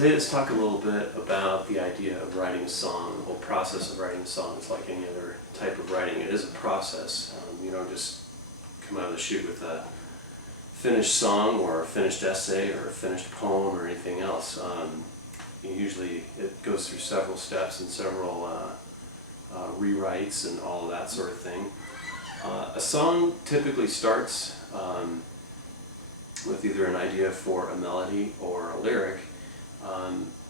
Today let's talk a little bit about the idea of writing a song. The whole process of writing a song is like any other type of writing. It is a process. You don't just come out of the chute with a finished song or a finished essay or a finished poem or anything else. Usually it goes through several steps and several rewrites and all of that sort of thing. A song typically starts with either an idea for a melody or a lyric.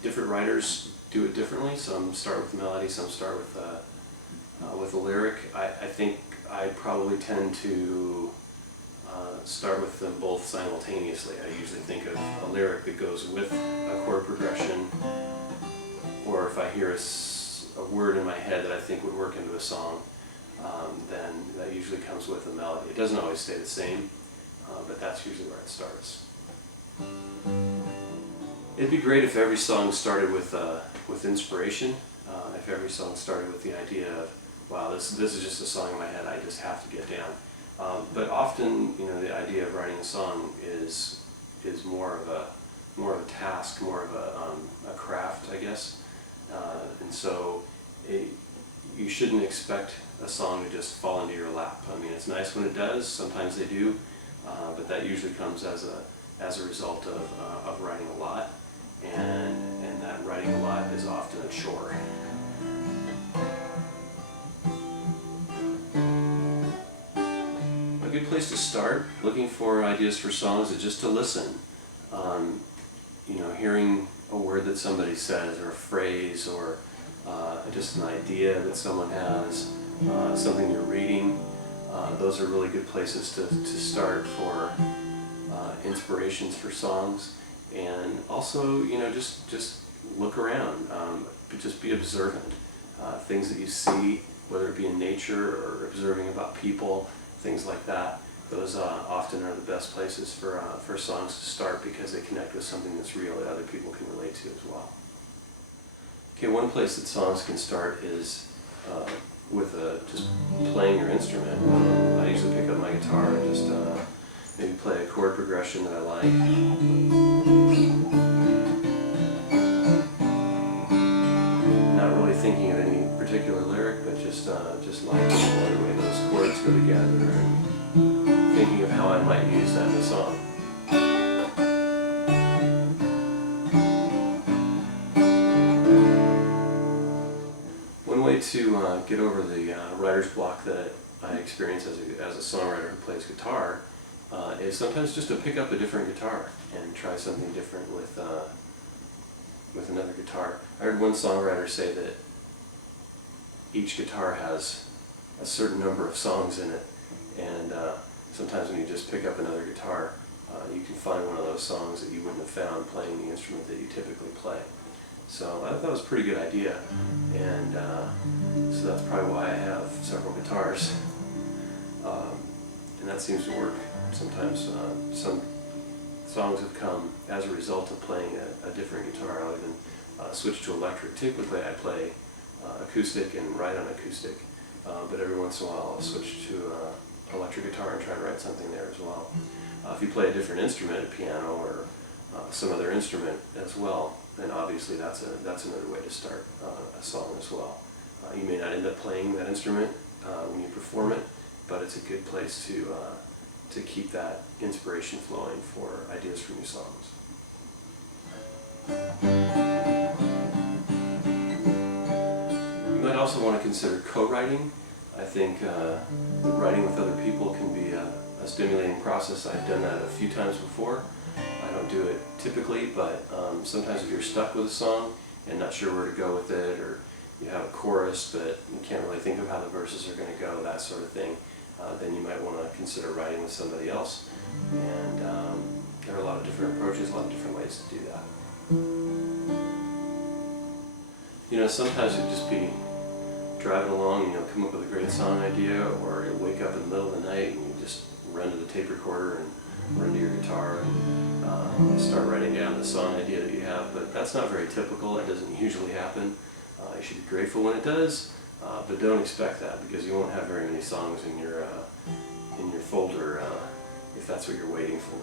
Different writers do it differently. Some start with a melody, some start with a lyric. I think I probably tend to start with them both simultaneously. I usually think of a lyric that goes with a chord progression, or if I hear a word in my head that I think would work into a song, then that usually comes with a melody. It doesn't always stay the same, but that's usually where it starts. It'd be great if every song started with inspiration. If every song started with the idea of, wow, this is just a song in my head, I just have to get down. But often, the idea of writing a song is more of a task, more of a craft, I guess. And so you shouldn't expect a song to just fall into your lap. I mean, it's nice when it does. Sometimes they do, but that usually comes as a result of writing a lot, and that writing a lot is often a chore. A good place to start looking for ideas for songs is just to listen. Hearing a word that somebody says, or a phrase, or just an idea that someone has, something you're reading. Those are really good places to start for inspirations for songs. And also, just look around. Just be observant. Things that you see, whether it be in nature or observing about people, things like that. Those often are the best places for songs to start, because they connect with something that's real that other people can relate to as well. Okay, one place that songs can start is with just playing your instrument. I usually pick up my guitar and just maybe play a chord progression that I like. Not really thinking of any particular lyric, but just liking the way those chords go together, and thinking of how I might use that in a song. One way to get over the writer's block that I experience as a songwriter who plays guitar is sometimes just to pick up a different guitar and try something different with another guitar. I heard one songwriter say that each guitar has a certain number of songs in it, and sometimes when you just pick up another guitar, you can find one of those songs that you wouldn't have found playing the instrument that you typically play. So I thought that was a pretty good idea, and so that's probably why I have several guitars, and that seems to work. Sometimes some songs have come as a result of playing a different guitar. I'll even switch to electric. Typically I play acoustic and write on acoustic, but every once in a while I'll switch to electric guitar and try to write something there as well. If you play a different instrument, a piano or some other instrument as well, then obviously that's another way to start a song as well. You may not end up playing that instrument when you perform it, but it's a good place to keep that inspiration flowing for ideas for new songs. You might also want to consider co-writing. I think writing with other people can be a stimulating process. I've done that a few times before. I don't do it typically, but sometimes if you're stuck with a song and not sure where to go with it, or you have a chorus but you can't really think of how the verses are going to go, that sort of thing, then you might want to consider writing with somebody else. And there are a lot of different approaches, a lot of different ways to do that. Sometimes you'll just be driving along and you'll come up with a great song idea, or you'll wake up in the middle of the night and you just run to the tape recorder and run to your guitar and start writing down the song idea that you have. But that's not very typical. It doesn't usually happen. You should be grateful when it does, but don't expect that, because you won't have very many songs in your folder if that's what you're waiting for.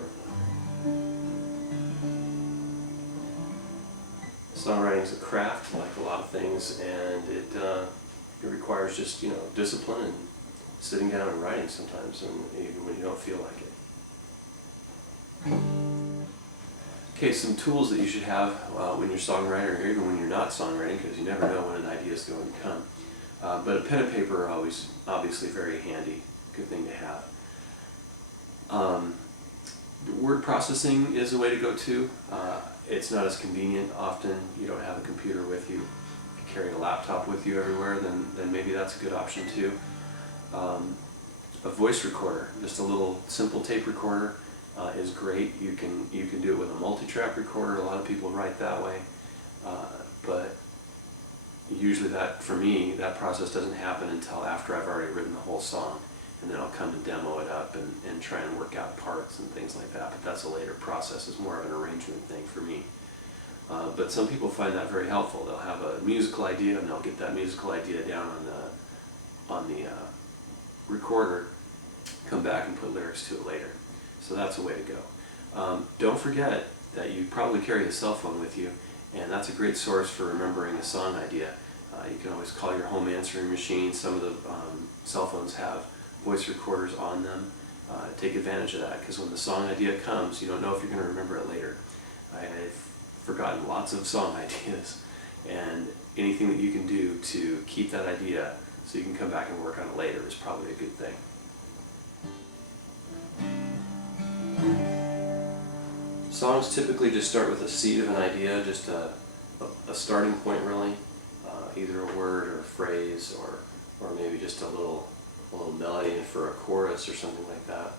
Songwriting is a craft, like a lot of things, and it requires just, discipline and sitting down and writing sometimes, and even when you don't feel like it. Okay, some tools that you should have when you're a songwriter, or even when you're not songwriting, because you never know when an idea is going to come. But a pen and paper are always obviously very handy, good thing to have. Word processing is a way to go too. It's not as convenient. Often you don't have a computer with you. If you carry a laptop with you everywhere, then maybe that's a good option too. A voice recorder, just a little simple tape recorder, is great. You can do it with a multi-track recorder. A lot of people write that way, but usually for me, that process doesn't happen until after I've already written the whole song, and then I'll come and demo it up and try and work out parts and things like that. But that's a later process. It's more of an arrangement thing for me. But some people find that very helpful. They'll have a musical idea and they'll get that musical idea down on the recorder, come back and put lyrics to it later. So that's a way to go. Don't forget that you probably carry a cell phone with you, and that's a great source for remembering a song idea. You can always call your home answering machine. Some of the cell phones have voice recorders on them. Take advantage of that, because when the song idea comes, you don't know if you're going to remember it later. I've forgotten lots of song ideas, and anything that you can do to keep that idea so you can come back and work on it later is probably a good thing. Songs typically just start with a seed of an idea, just a starting point really, either a word or a phrase, or maybe just a little melody for a chorus or something like that.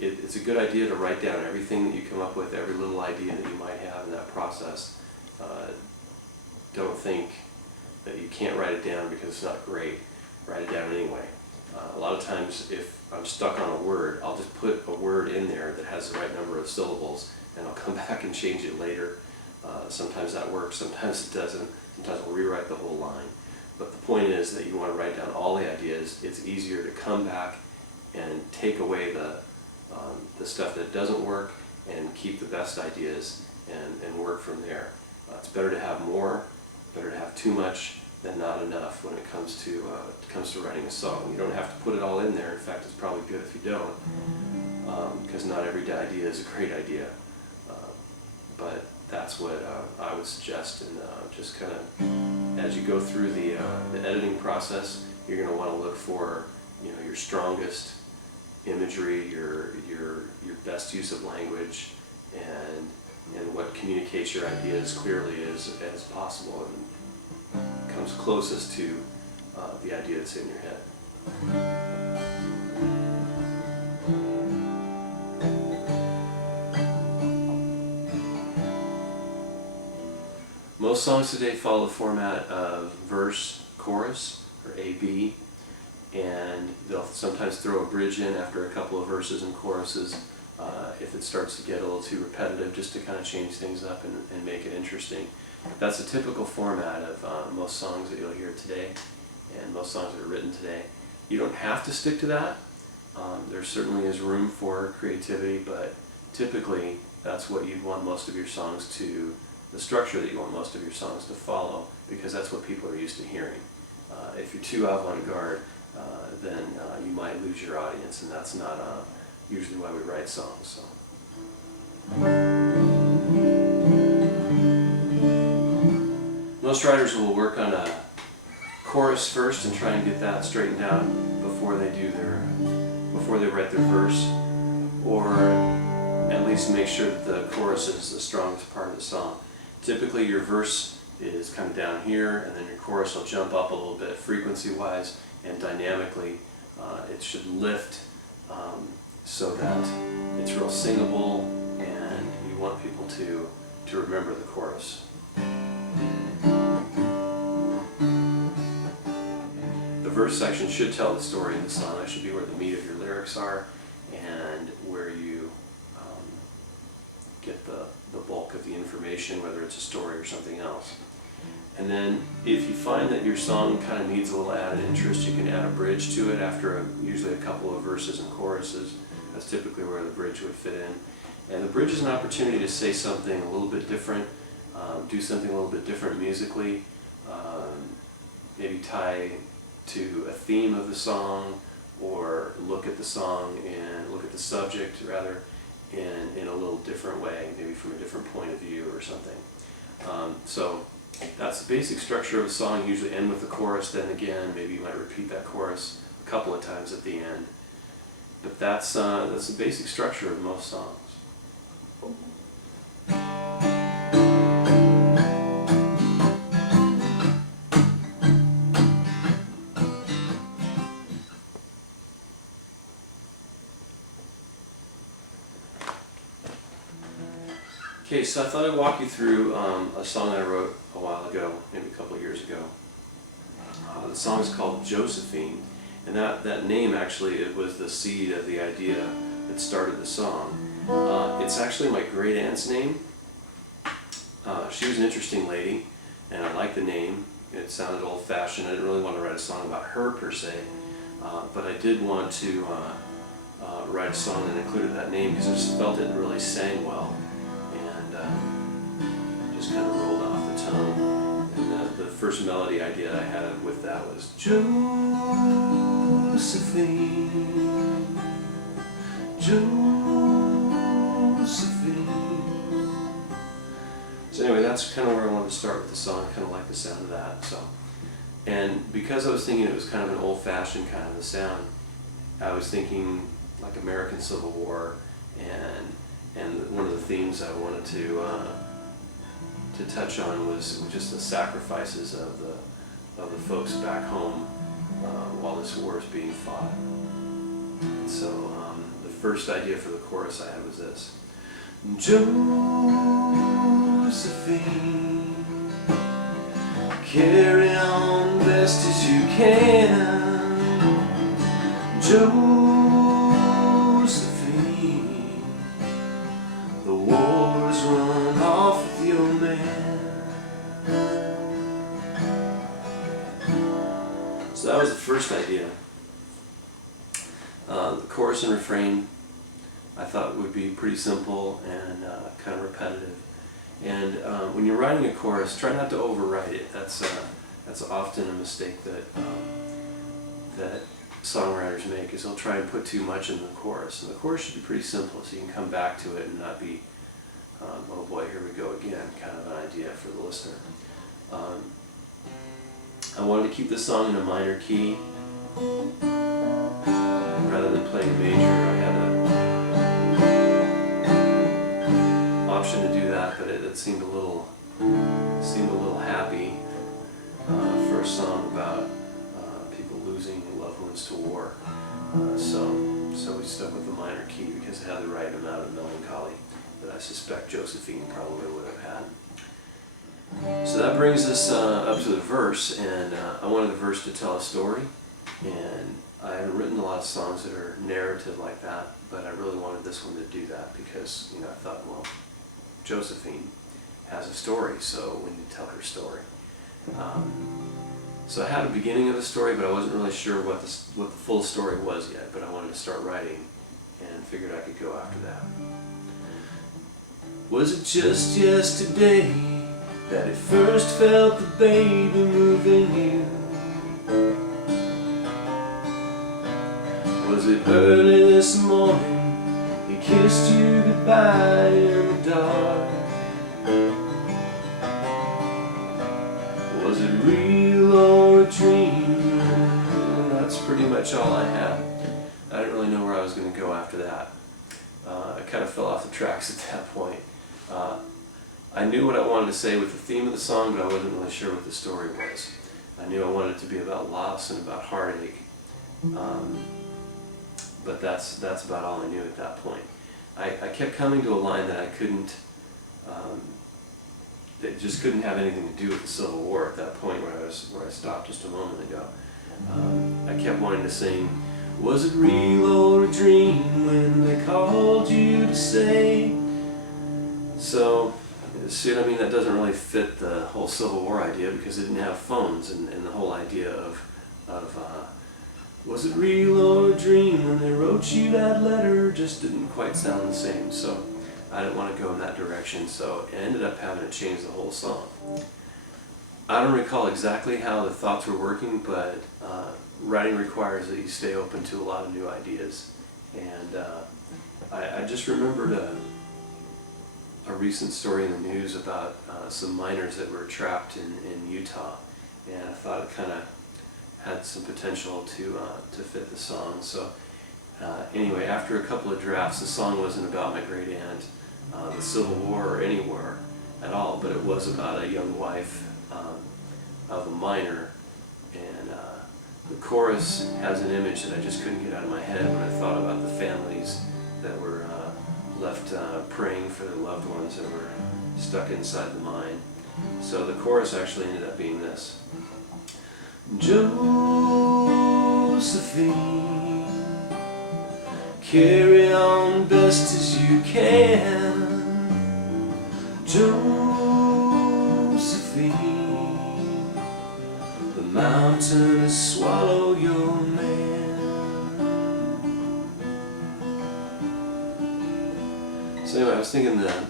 It's a good idea to write down everything that you come up with, every little idea that you might have in that process. Don't think that you can't write it down because it's not great. Write it down anyway. A lot of times if I'm stuck on a word, I'll just put a word in there that has the right number of syllables, and I'll come back and change it later. Sometimes that works, sometimes it doesn't. Sometimes I'll rewrite the whole line. But the point is that you want to write down all the ideas. It's easier to come back and take away the stuff that doesn't work and keep the best ideas and work from there. It's better to have more, better to have too much than not enough when it comes to writing a song. You don't have to put it all in there. In fact, it's probably good if you don't, because not every idea is a great idea. But that's what I would suggest, and just kind of as you go through the editing process, you're going to want to look for your strongest imagery, your best use of language, and what communicates your idea as clearly as possible and comes closest to the idea that's in your head. Most songs today follow the format of verse, chorus, or A-B, and they'll sometimes throw a bridge in after a couple of verses and choruses if it starts to get a little too repetitive, just to kind of change things up and make it interesting. That's a typical format of most songs that you'll hear today, and most songs that are written today. You don't have to stick to that. There certainly is room for creativity, but typically that's what you'd want most of your songs to, the structure that you want most of your songs to follow, because that's what people are used to hearing. If you're too avant-garde, then you might lose your audience, and that's not usually why we write songs. So. Most writers will work on a chorus first and try and get that straightened out before they write their verse, or at least make sure that the chorus is the strongest part of the song. Typically your verse is kind of down here, and then your chorus will jump up a little bit frequency-wise and dynamically. It should lift so that it's real singable, and you want people to remember the chorus. The verse section should tell the story of the song. That should be where the meat of your lyrics are, and where you get the bulk of the information, whether it's a story or something else. And then if you find that your song kind of needs a little added interest, you can add a bridge to it after usually a couple of verses and choruses. That's typically where the bridge would fit in. And the bridge is an opportunity to say something a little bit different, do something a little bit different musically, maybe tie to a theme of the song, or look at the song and look at the subject rather in a little different way, maybe from a different point of view or something. So that's the basic structure of a song. You usually end with the chorus, then again, maybe you might repeat that chorus a couple of times at the end. But that's the basic structure of most songs. Okay, so I thought I'd walk you through a song I wrote a while ago, maybe a couple of years ago. The song is called Josephine, and that name actually, it was the seed of the idea that started the song. It's actually my great aunt's name. She was an interesting lady, and I liked the name. It sounded old-fashioned. I didn't really want to write a song about her per se, but I did want to write a song that included that name because I just felt it really sang well. Just kind of rolled off the tongue, and the first melody idea I had with that was Josephine, Josephine. So anyway, that's kind of where I wanted to start with the song. I kind of like the sound of that. So, and because I was thinking it was kind of an old-fashioned kind of a sound, I was thinking like American Civil War, and one of the themes I wanted to touch on was just the sacrifices of the folks back home while this war is being fought. So the first idea for the chorus I had was this: Josephine, carry on best as you can. Josephine, the war's run off with your man. So that was the first idea. The chorus and refrain I thought would be pretty simple and kind of repetitive. And when you're writing a chorus, try not to overwrite it. That's often a mistake that songwriters make, is they'll try and put too much in the chorus. And the chorus should be pretty simple, so you can come back to it and not be, oh boy, here we go again, kind of an idea for the listener. I wanted to keep this song in a minor key. Rather than playing major, I had an option to do that, but it seemed a little happy for a song about people losing loved ones to war. So we stuck with the minor key because it had the right amount of melancholy that I suspect Josephine probably would have had. So that brings us up to the verse, and I wanted the verse to tell a story, and I haven't written a lot of songs that are narrative like that, but I really wanted this one to do that because, I thought, well, Josephine has a story, so we need to tell her story. So I had a beginning of the story, but I wasn't really sure what the full story was yet, but I wanted to start writing and figured I could go after that. Was it just yesterday that it first felt the baby moving you? Was it early this morning he kissed you goodbye in the dark? Was it real or a dream? That's pretty much all I had. I didn't really know where I was going to go after that. I kind of fell off the tracks at that point. I knew what I wanted to say with the theme of the song, but I wasn't really sure what the story was. I knew I wanted it to be about loss and about heartache. But that's about all I knew at that point. I kept coming to a line that I couldn't, that just couldn't have anything to do with the Civil War at that point where I stopped just a moment ago. I kept wanting to sing, was it real or a dream when they called you to say? So, see what I mean? That doesn't really fit the whole Civil War idea because they didn't have phones, and the whole idea of was it real or a dream when they wrote you that letter just didn't quite sound the same. So I didn't want to go in that direction, so I ended up having to change the whole song. I don't recall exactly how the thoughts were working, but writing requires that you stay open to a lot of new ideas. And I just remembered a recent story in the news about some miners that were trapped in Utah, and I thought it kind of had some potential to fit the song. So anyway, after a couple of drafts, the song wasn't about my great aunt, the Civil War, or any war at all, but it was about a young wife of a miner. And the chorus has an image that I just couldn't get out of my head when I thought about the families that were left praying for their loved ones that were stuck inside the mine. So the chorus actually ended up being this. Josephine, carry on best as you can. Josephine, the mountain has swallowed your man. So anyway, I was thinking that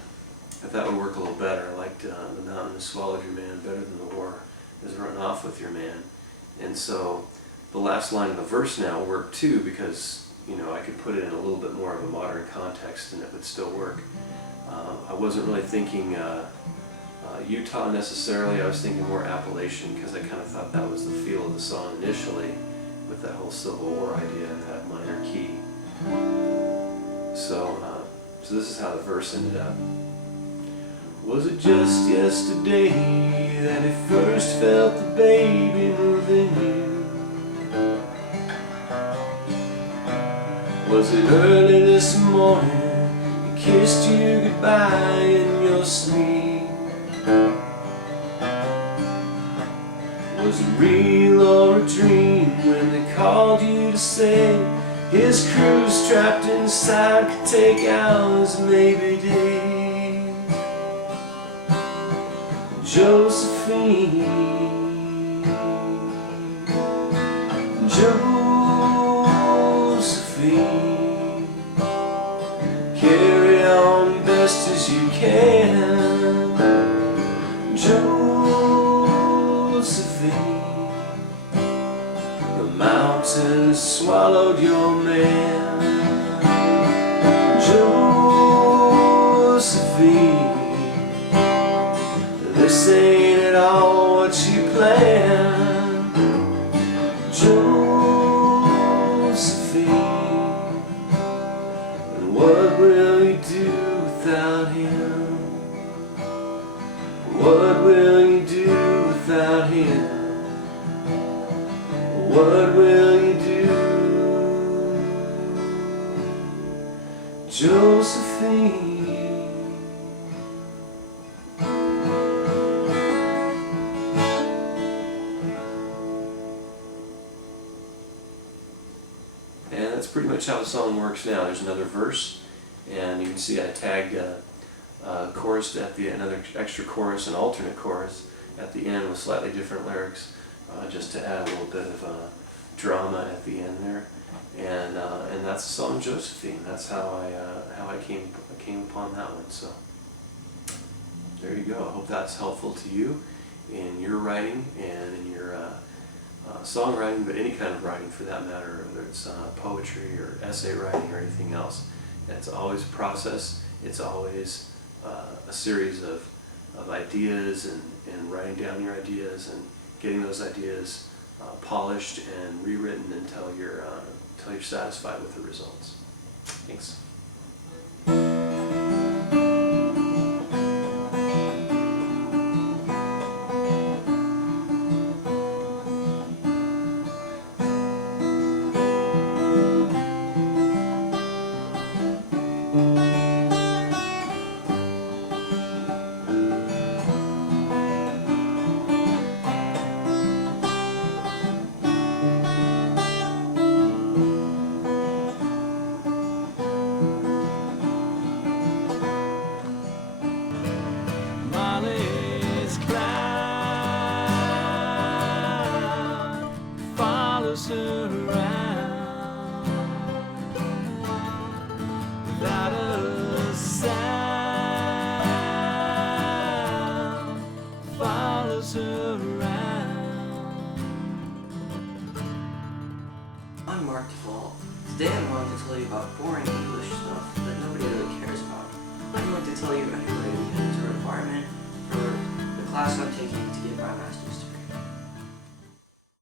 if that would work a little better. I liked the mountain has swallowed your man better than the war has run off with your man. And so the last line of the verse now worked too, because I could put it in a little bit more of a modern context and it would still work. I wasn't really thinking Utah necessarily. I was thinking more Appalachian, because I kind of thought that was the feel of the song initially, with that whole Civil War idea and that minor key. So this is how the verse ended up. Was it just yesterday that he first felt the baby moving you? Was it early this morning he kissed you goodbye in your sleep? Was it real or a dream when they called you to say his crew's trapped inside could take hours, maybe days? Josephine, Josephine, carry on best as you can. Josephine, the mountain has swallowed your man. Josephine, this ain't at all what you planned. Josephine, and what will you do without him? What will you do without him? What will you do? Josephine. And that's pretty much how the song works now. There's another verse, and you can see I tagged chorus at the another extra chorus, an alternate chorus at the end with slightly different lyrics, just to add a little bit of drama at the end there. And that's the song Josephine. That's how I came upon that one. So there you go. I hope that's helpful to you in your writing and in your songwriting, but any kind of writing for that matter, whether it's poetry or essay writing or anything else. It's always a process. It's always a series of ideas and writing down your ideas and getting those ideas polished and rewritten until you're satisfied with the results. Thanks. Around without a sound. Mark Duvall. Today I'm going to tell you about boring English stuff that nobody really cares about. I'm going to tell you anyway because it's a requirement for the class I'm taking to get my master's degree.